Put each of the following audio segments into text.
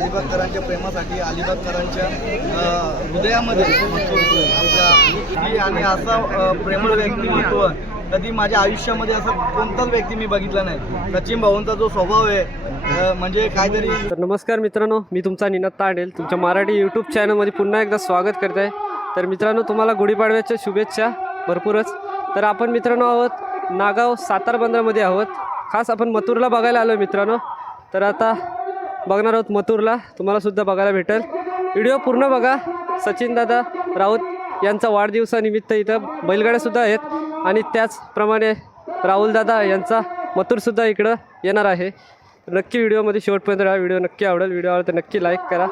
अलिबागकरांच्या प्रेमासाठी अलिबागकरांच्या हृदयामध्ये मी आणि असं प्रेमळ व्यक्तिमत्व कधी माझ्या आयुष्यामध्ये असा कोणताच व्यक्ती मी बघितला नाही. सचिन भाऊंचा जो स्वभाव आहे म्हणजे काहीतरी तर नमस्कार मित्रांनो मी तुमचा निनाद तांडेल. तुमच्या मराठी यूट्यूब चॅनलमध्ये पुन्हा एकदा स्वागत करत आहे तर मित्रांनो तुम्हाला गुढीपाडव्याच्या शुभेच्छा भरपूरच. तर आपण मित्रांनो आहोत नागाव सातार बंदरामध्ये आहोत. खास आपण मथुरला बघायला आलो मित्रांनो. तर आता बघणार आहोत मथुरला. तुम्हाला सुद्धा बघायला भेटेल. व्हिडिओ पूर्ण बघा. सचिनदादा राऊत यांचा वाढदिवसानिमित्त इथं बैलगाड्यासुद्धा आहेत. आणि त्याचप्रमाणे राहुलदादा यांचा मथुरसुद्धा इकडं येणार आहे. नक्की व्हिडिओमध्ये शेवटपर्यंत राहा. व्हिडिओ नक्की आवडेल. व्हिडिओ आवडेल तर नक्की लाईक करा.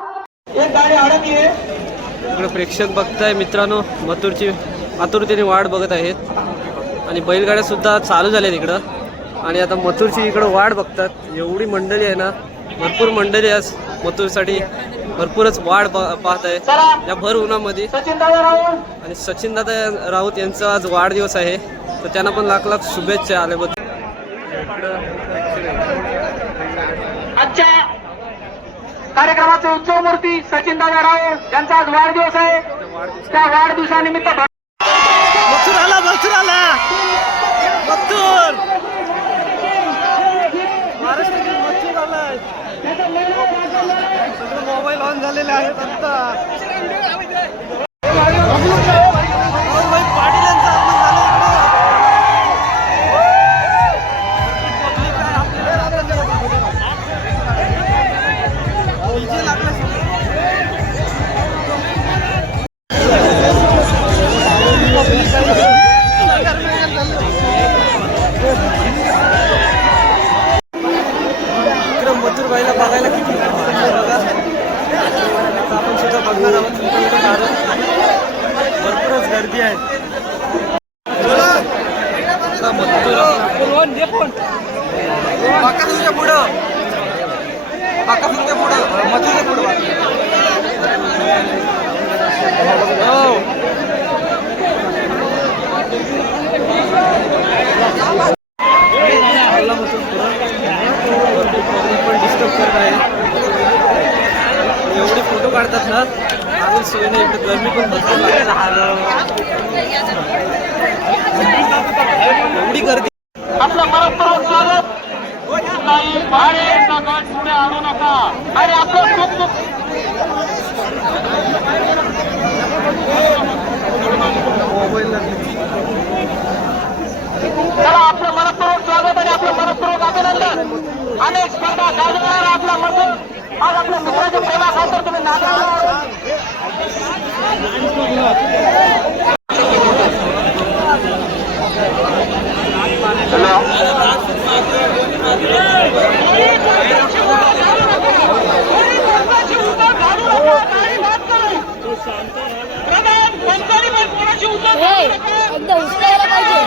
इकडं प्रेक्षक बघताय मित्रांनो मथुरची आतुरतेने वाट बघत आहेत. आणि बैलगाड्यासुद्धा चालू झाल्या इकडं. आणि आता मथुरची इकडं वाट बघतात. एवढी मंडळी आहे ना भरपूर मंडळी आज मथुरसाठी भरपूरच प- पाहत आहे. या भर उन्हामध्ये. आणि सचिन दादा राऊत यांचा आज वाढदिवस आहे. तर त्यांना पण लाख लाख शुभेच्छा आल्याबद्दल. आजच्या कार्यक्रमाचे उत्सव मूर्ती सचिन दादा राव यांचा आज वाढदिवस आहे. त्या वाढदिवसानिमित्त जाऊन तुमच्या आहोत कारण भरपूरच गर्दी आहे. आता मथुर पुढं. बाकासूरच्या पुढं. मथुरच्या पुढं. हो आला मथुर पुढं भरपूर पब्लिक पण डिस्टर्ब करत आहे एवढे फोटो काढतात ना अजून सोय नाही इकडे गरमी पण भरपूर लागते एवढी गर्दी आपलं परस्पर स्वागत काही भाडेचा गट पुढे आणू नका आणि आपलं खूप खूप मोबाईलला चला आपलं मनपूर्वक स्वागत आणि आपलं मनपूर्वक अभिनंदन अनेक स्पर्धा गाजवणारा आपला मजूर आज आपल्या मित्राच्या प्रेमा खातर तुम्ही नागावला हे एकदा उचलायला पाहिजे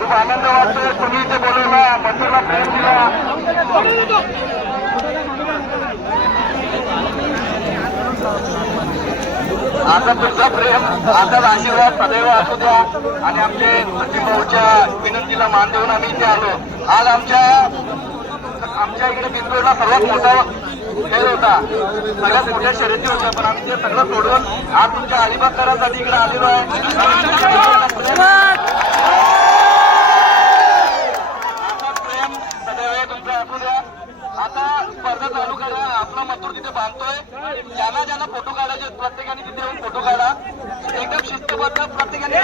खूप आनंद वाटतोय तुम्ही इथे बोलवला मथुरला प्रेम दिला आता तुमचा प्रेम आता आशीर्वाद सदैव असू द्या. आणि आमचे भाऊच्या विनंतीला मान देऊन आम्ही इथे आलो. आज आमच्या आमच्या इकडे बिंदूरला सर्वात मोठा खेळ होता. सगळ्यात मोठ्या शर्यती होत्या पण आम्ही ते सगळं सोडून आज तुमच्या अलिबाग अलिबागकरांसाठी इकडे आलेलो आहे आता प्रेम सदैव हे तुमचं असू द्या आता स्पर्धा चालू करा. आपला मजूर तिथे बांधतोय. ज्यांना ज्यांना फोटो काढायचे प्रत्येकाने तिथे येऊन फोटो काढा. एकदम शिस्तबद्ध प्रत्येकाने.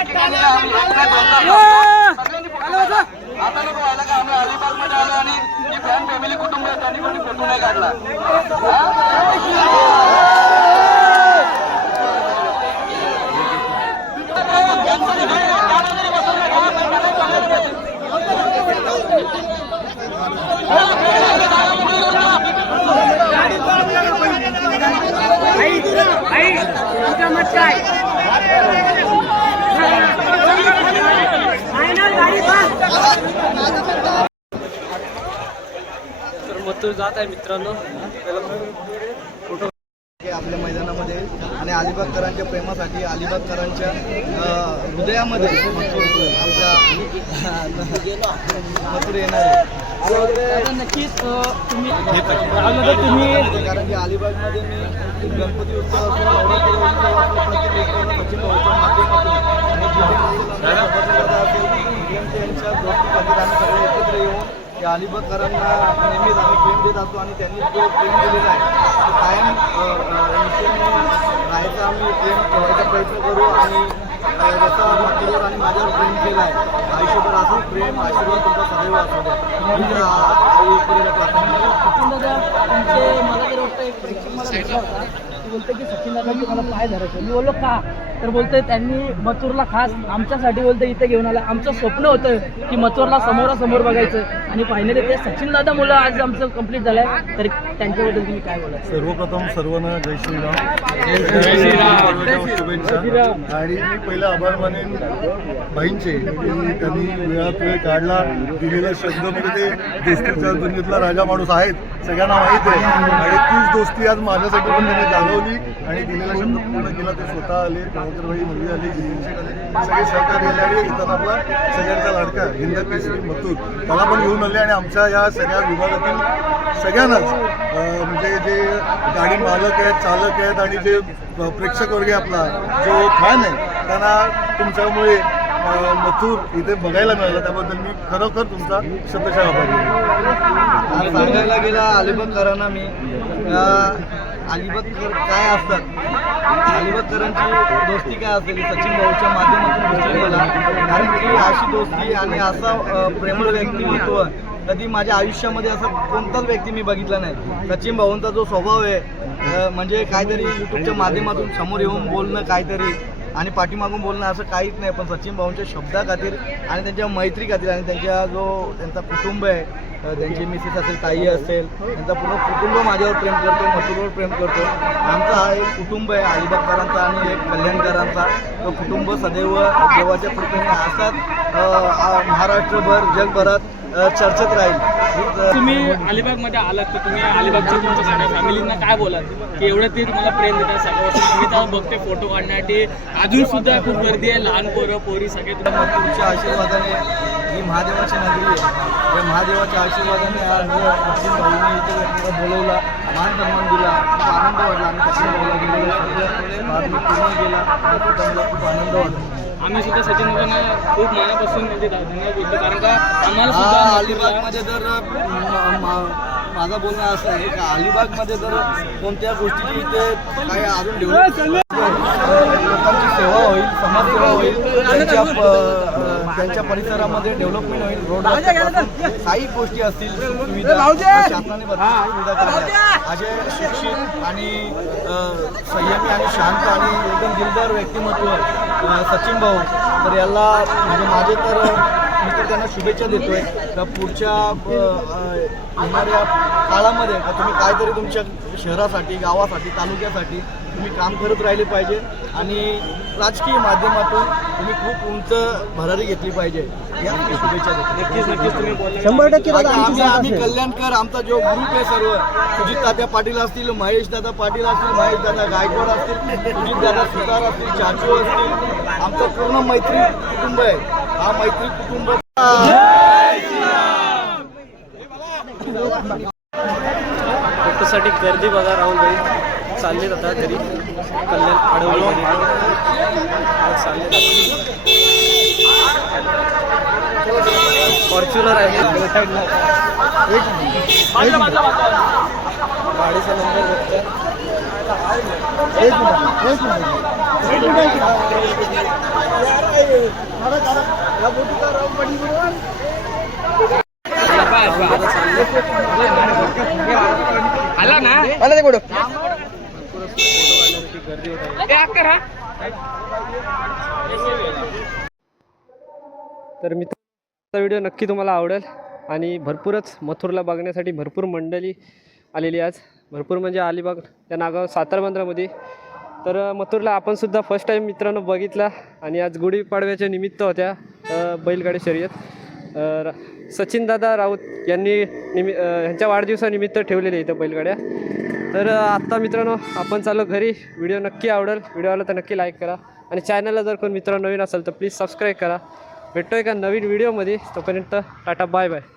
आता नको व्हायला का? आम्ही अलिबागमध्ये आलो आणि जी फॅन फॅमिली कुटुंब आहे त्यांनी कोणी फोटो नाही काढला. मथुर जात आहे मित्रांनो. हे आपल्या मैदानामध्ये आणि अलिबागकरांच्या प्रेमासाठी अलिबागकरांच्या हृदयामध्ये मथुर येणार आहे. नक्कीच तुम्ही तुम्ही कारण की अलिबागमध्ये मी गणपती उत्सव माध्यमातून. की जिथे असेल प्रेमचे अलिबागकरांना नेहमीच आम्ही प्रेम देत असतो आणि त्यांनी जो प्रेम दिलेला आहे. तो कायम राहायचा आम्ही प्रेम ठेवायचा प्रयत्न करू आणि त्याचा मातीवर आणि माझ्यावर प्रेम केला आहे. आयुष्यभर असं प्रेम आशीर्वाद तुमचा सदैव असू द्या हीच आई पुढे प्रार्थना तुमचे मला तरी वाटतं एक प्रेक्षक मला भेटला होता. बोलते की सचिन मला पाय धरायचं. मी बोललो का? तर बोलते त्यांनी मथुरला खास आमच्यासाठी बोलते इथे घेऊन आला. आमचं स्वप्न होतं की मथुरला समोरासमोर बघायचं. आणि फायनली ते सचिन दादा मुलं आज आमचं कंप्लीट झालंय. तर त्यांच्याबद्दल तुम्ही काय बोला सर्वप्रथम सर्वांना जय श्रीराम. शुभेच्छा. आणि मी पहिला आभार मानेन भाईंचे की त्यांनी वेळात वेळ काढला दिलेला शब्द म्हणजे ते दुनियेतला राजा माणूस आहेत. सगळ्यांना माहीत आहे. आणि तीच दोस्ती आज माझ्यासाठी पण त्यांनी जागवली आणि दिलेला शब्द पूर्ण केला. ते स्वतः आले भाई मुली आले सगळे सहकारी आले आणि इथं आपला. सगळ्यांचा लाडका हिंद केसरी मथुर. त्याला पण घेऊन आले आणि आमच्या या सगळ्या विभागातील सगळ्यांनाच म्हणजे जे गाडी मालक आहेत चालक आहेत आणि जे प्रेक्षक वर्ग आहे आपला जो फॅन आहे त्यांना तुमच्यामुळे मथूर इथे बघायला मिळालं त्याबद्दल मी खरोखर तुमचा शतशा आभारी सांगायला गेला अलिबागकरांना मी अलिबागकर काय असतात? अलिबागकरांची दोस्ती काय असेल? सचिन भाऊच्या माध्यमातून दिसून कारण की अशी दोस्ती आणि असा प्रेमळ व्यक्तिमत्व कधी माझ्या आयुष्यामध्ये असा कोणताच व्यक्ती मी बघितला नाही. सचिन भाऊंचा जो स्वभाव आहे म्हणजे काहीतरी यूट्यूबच्या माध्यमातून समोर येऊन बोलणं काहीतरी आणि पाठीमागून बोलणं असं काहीच नाही पण सचिन भाऊंच्या शब्दा खातीर आणि त्यांच्या मैत्री खातीर आणि त्यांच्या जो त्यांचा कुटुंब आहे त्यांची मिसेस असेल ताई असेल त्यांचा पूर्ण कुटुंब माझ्यावर प्रेम करतो मसूरवर प्रेम करतो. आमचा हा एक कुटुंब आहे अलिबागकरांचा आणि एक कल्याणकरांचा. तो कुटुंब सदैव देवाच्या कृपेने असाच महाराष्ट्रभर जगभरात चर्चेत राहील. तुम्ही अलिबागमध्ये आलात तर तुम्ही अलिबागच्या तुमच्या सगळ्या फॅमिलींना काय बोलाल? की एवढं ते तुम्हाला प्रेम देतात सगळं. आम्ही तर बघते फोटो काढण्यासाठी. अजून सुद्धा खूप गर्दी आहे. लहान पोरं पोरी सगळे मथुरच्या आशीर्वादाने ही महादेवाची नगरी आहे. त्या महादेवाच्या आशीर्वादाने आज सचिन भाऊने इथे व्यक्तीला बोलवला मान सन्मान दिला खूप आनंद वाटला आम्ही पूर्ण केला. आणि सुद्धा मला खूप आनंद वाटला आम्ही सुद्धा सचिन दादांना खूप मनापासून म्हणजे धन्यवाद बोलतो कारण का आम्हाला हा सुद्धा अलिबागमध्ये जर म- म- माझं बोलणं असं आहे की अलिबागमध्ये जर कोणत्या गोष्टीची इथे काही अजून डेव्हलप लोकांची सेवा होईल समाजसेवा होईल त्यांच्या प- त्यांच्या परिसरामध्ये डेव्हलपमेंट होईल रोड काही गोष्टी असतील. असे शिक्षित आणि संयमी आणि शांत आणि एकदम दिलदार व्यक्तिमत्व सचिन भाऊ. तर याला म्हणजे माझे तर मी तर त्यांना शुभेच्छा देतोय. तर पुढच्या येणाऱ्या काळामध्ये का तुम्ही काहीतरी तुमच्या शहरासाठी गावासाठी तालुक्यासाठी तुम्ही काम करत राहिले पाहिजे आणि राजकीय माध्यमातून तुम्ही खूप उंच भरारी घेतली पाहिजे. नक्कीच नक्कीच तुम्ही बोलला शंभर टक्के आम्ही आम्ही कल्याणकर आमचा जो ग्रुप आहे सर्व सुजित तात्या पाटील असतील महेश दादा पाटील असतील महेश दादा गायकवाड असतील सुजित दादा सुतार असतील चाचू असतील आमचं पूर्ण मैत्री कुटुंब आहे. हा मैत्री कुटुंब फोटोसाठी गर्दी बघा राहुल भाई. चालले आता घरी. कल्याण आज चालले फॉर्च्युनर आहे. गाडीचा नंबर बघतोय आला ना फोटो. काढण्यासाठी गर्दी होत आहे तर आजचा व्हिडिओ नक्की तुम्हाला आवडेल आणि भरपूरच मथुरला बघण्यासाठी भरपूर मंडळी आलेली आज. भरपूर म्हणजे अलिबाग या नागाव सातारबंदरामध्ये तर मथुरला आपणसुद्धा फर्स्ट टाईम मित्रांनो बघितला आणि आज गुढीपाडव्याच्या निमित्त होत्या बैलगाडी शर्यत. सचिनदादा राऊत यांनी निमि ह्यांच्या यांच्या वाढदिवसानिमित्त ठेवलेले इथं बैलगाड्या. तर आत्ता मित्रांनो आपण चाललो घरी. व्हिडिओ नक्की आवडेल. व्हिडिओ आला तर नक्की लाईक करा. आणि चॅनलला जर कोण मित्र नवीन असेल तर प्लीज सबस्क्राईब करा. भेटतो का नवीन व्हिडिओमध्ये तोपर्यंत टाटा बाय बाय